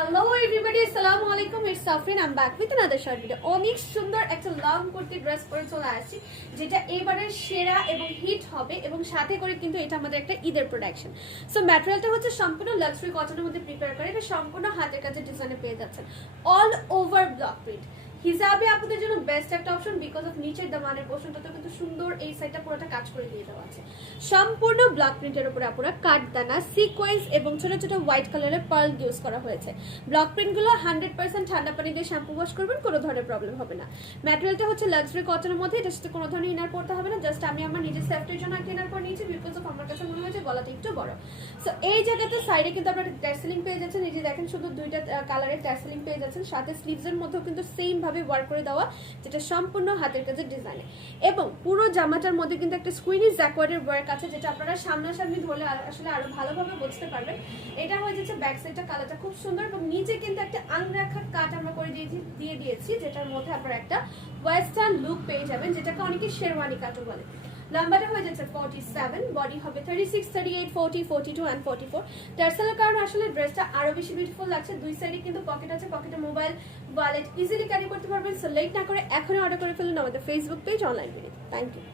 Hello everybody, আসসালামু আলাইকুম। It's Safrin, I am back with another short video. অনেক সুন্দর একটা লং কুর্তি ড্রেস পরে চলে আসছি, যেটা এবারের সেরা এবং হিট হবে, এবং সাথে করে কিন্তু এটা আমাদের একটা ঈদের প্রোডাকশন। সো ম্যাটেরিয়ালটা হচ্ছে সম্পূর্ণ লাক্সারি কটনের মধ্যে প্রিপেয়ার করে, এটা সম্পূর্ণ হাতের কাছে ডিজাইনে পেয়ে যাচ্ছেন। অল ওভার ব্লক প্রিন্ট হিসাবে আপনাদের জন্য বেস্ট একটা অপশন, বিকজ অফ নিচের দামানের পোর্শনটাতে কিন্তু সুন্দর এই সাইডটা পুরোটা কাজ করে দিয়ে দেওয়া আছে। সম্পূর্ণ ব্লক প্রিন্টের উপরে আপনারা কাঠদানা, সিকোয়েন্স এবং ছোট ছোট হোয়াইট কালারের পার্ল ইউজ করা হয়েছে। ব্লক প্রিন্টগুলো 100% ঠান্ডা পানি দিয়ে শ্যাম্পু ওয়াশ করবেন, কোনো ধরনের প্রবলেম হবে না। ম্যাটেরিয়ালটা হচ্ছে লাক্সারি কটনের মধ্যে, এটার সাথে কোনো ধরনের ইনার পড়তে হবে না। জাস্ট আমি আমার নিজের সেফটির জন্য একটা ইনার পরে নিয়েছি, বিকজ অফ আমার কাছে মনে হয়েছে গলাটা একটু বড়। সো এই জায়গাতে সাইডে কিন্তু আপনারা ট্যাসেলিং পেয়ে যাচ্ছেন। এই যে দেখেন, শুধু দুইটা কালারের ট্যাসেলিং পেয়ে যাচ্ছেন, সাথে স্লিভসের মধ্যেও কিন্তু সেম ভাবে ওয়ার্ক করে দেওয়া, যেটা সম্পূর্ণ হাতের কাজের ডিজাইনে। এবং পুরো জামাটার মধ্যে কিন্তু একটা স্কুইনি জ্যাকওয়ার্ডের ওয়ার্ক আছে, যেটা আপনারা সামনাসামনি ধরলে আসলে আরো ভালোভাবে বুঝতে পারবেন। এটা হয়ে যাচ্ছে ব্যাক সাইডটা, কালারটা খুব সুন্দর, এবং নিচে কিন্তু একটা আংরাখা কাট আমরা করে দিয়ে দিয়েছি, যেটার মধ্যে আপনারা একটা ওয়েস্টার্ন লুক পেয়ে যাবেন, যেটাকে অনেকে শেরওয়ানি কাটও বলে। লম্বাটা হয়ে যাচ্ছে 47, বডি হবে 36, 38, 40, 42 এন্ড 44। টার্সেলের কারণে আসলে ড্রেসটা আরো বেশি বিউটিফুল লাগছে। দুই সাইডে কিন্তু পকেট আছে, পকেটে মোবাইল, ওয়ালেট ইজিলি ক্যারি করতে পারবেন। সো লেট না করে এখনই অর্ডার করে ফেলুন আমাদের Facebook page, online page. Thank you.